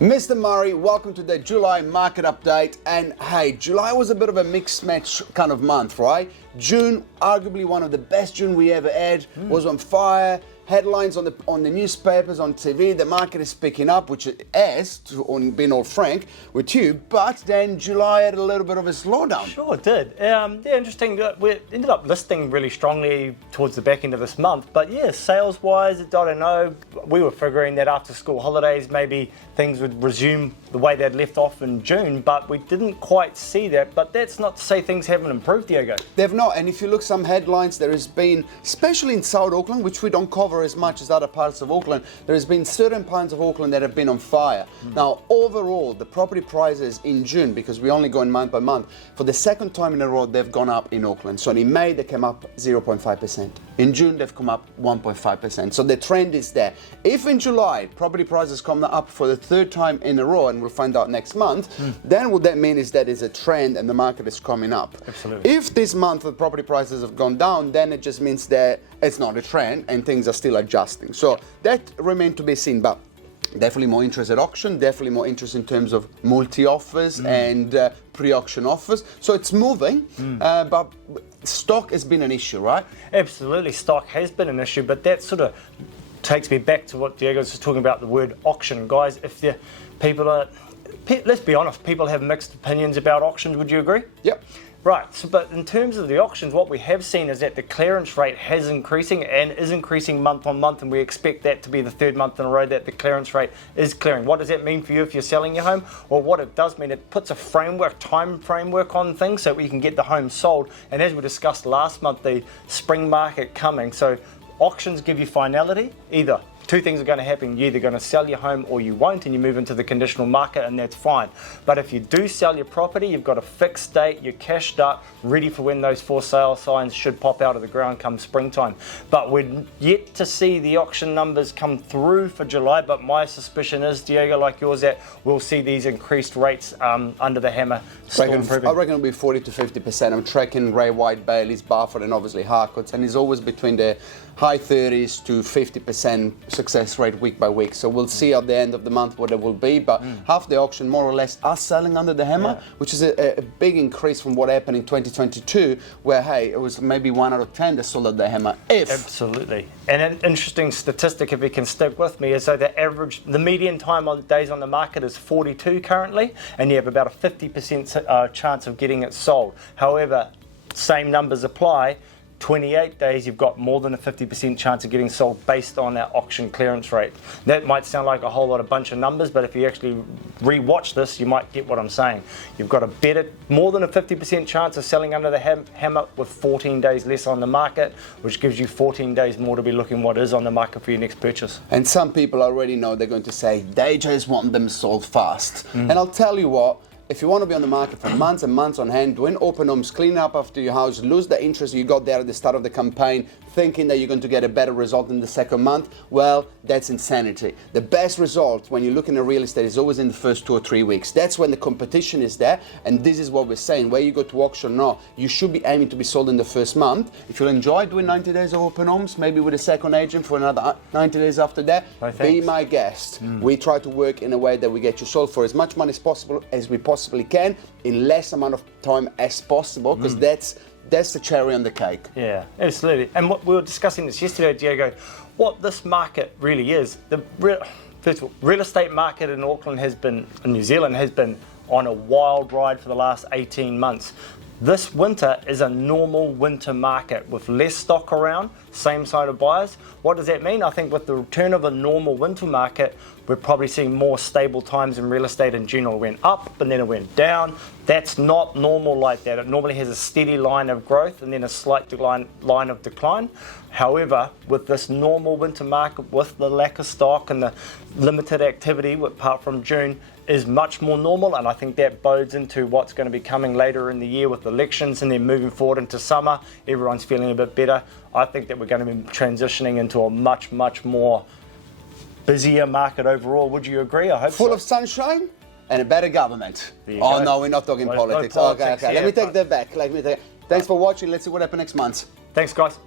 Mr. Murray, welcome to the July market update. And hey, July was a bit of a mixed match kind of month, right? June, arguably one of the best June we ever had, was on fire. Headlines on the newspapers, on TV, the market is picking up, which it has, being all frank with you, but then July had a little bit of a slowdown. Sure, it did. Interesting. We ended up listing really strongly towards the back end of this month, but yeah, sales-wise, I don't know, we were figuring that after school holidays, maybe things would resume the way they'd left off in June, but we didn't quite see that. But that's not to say things haven't improved, Diego. They've not, and if you look some headlines, there has been, especially in South Auckland, which we don't cover as much as other parts of Auckland, there has been certain parts of Auckland that have been on fire. Now, overall, the property prices in June, because we only go in month by month, for the second time in a row, they've gone up in Auckland. So in May, they came up 0.5%. In June, they've come up 1.5%. So the trend is there. If in July, property prices come up for the third time in a row, and we'll find out next month, then what that means is that is a trend and the market is coming up. Absolutely. If this month the property prices have gone down, then it just means that it's not a trend and things are still adjusting. So that remains to be seen, but definitely more interest at auction, definitely more interest in terms of multi-offers and pre-auction offers. So it's moving, but stock has been an issue, right? Absolutely, stock has been an issue, but that sort of takes me back to what Diego was just talking about, the word auction. Guys, if the people are, let's be honest, people have mixed opinions about auctions, would you agree? Yep. Right, so, but in terms of the auctions, what we have seen is that the clearance rate has increasing and is increasing month on month, and we expect that to be the third month in a row that the clearance rate is clearing. What does that mean for you if you're selling your home? Well, what it does mean, it puts a time framework on things so we can get the home sold. And as we discussed last month, the spring market coming, so auctions give you finality. Either two things are going to happen. You're either going to sell your home or you won't, and you move into the conditional market, and that's fine. But if you do sell your property, you've got a fixed date, you're cashed up, ready for when those for sale signs should pop out of the ground come springtime. But we're yet to see the auction numbers come through for July, but my suspicion is, Diego, like yours, that we'll see these increased rates under the hammer still improving. I reckon it'll be 40 to 50%. I'm tracking Grey, White, Baileys, Barfoot, and obviously Harcourts, and it's always between the high 30s to 50% success rate week by week. So we'll see at the end of the month what it will be, but half the auction more or less are selling under the hammer, which is a big increase from what happened in 2022, where, hey, it was maybe 1 out of 10 that sold at the hammer. Absolutely. And an interesting statistic, if you can stick with me, is so the median time on days on the market is 42 currently, and you have about a 50% chance of getting it sold. However, same numbers apply. 28 days, you've got more than a 50% chance of getting sold based on that auction clearance rate. That might sound like a whole lot of bunch of numbers, but if you actually re-watch this, you might get what I'm saying. You've got more than a 50% chance of selling under the hammer with 14 days less on the market, which gives you 14 days more to be looking what is on the market for your next purchase. And some people already know they're going to say, they just want them sold fast. And I'll tell you what, if you want to be on the market for months and months on hand, doing open homes, clean up after your house, lose the interest you got there at the start of the campaign, thinking that you're going to get a better result in the second month, well, that's insanity. The best result when you're looking at real estate is always in the first 2 or 3 weeks. That's when the competition is there, and this is what we're saying. Where you go to auction or not, you should be aiming to be sold in the first month. If you enjoy doing 90 days of open homes, maybe with a second agent for another 90 days after that, be my guest. We try to work in a way that we get you sold for as much money as possible as we possibly can in less amount of time as possible, because that's the cherry on the cake. Yeah, absolutely. And what we were discussing this yesterday, Diego, what this market really is. First of all, real estate market in Auckland in New Zealand has been on a wild ride for the last 18 months. This winter is a normal winter market with less stock around, same side of buyers. What does that mean? I think with the return of a normal winter market, we're probably seeing more stable times in real estate in general. It went up and then it went down. That's not normal like that. It normally has a steady line of growth and then a slight line of decline. However, with this normal winter market, with the lack of stock and the limited activity, apart from June, is much more normal, and I think that bodes into what's going to be coming later in the year with elections and then moving forward into summer. Everyone's feeling a bit better. I think that we're going to be transitioning into a much, much more busier market overall. Would you agree? I hope Full so. of sunshine and a better government. There Oh you go. no, we're not talking No politics. politics, Okay. yeah, Let me take that back. Thanks for watching. Let's see what happens next month. Thanks, guys.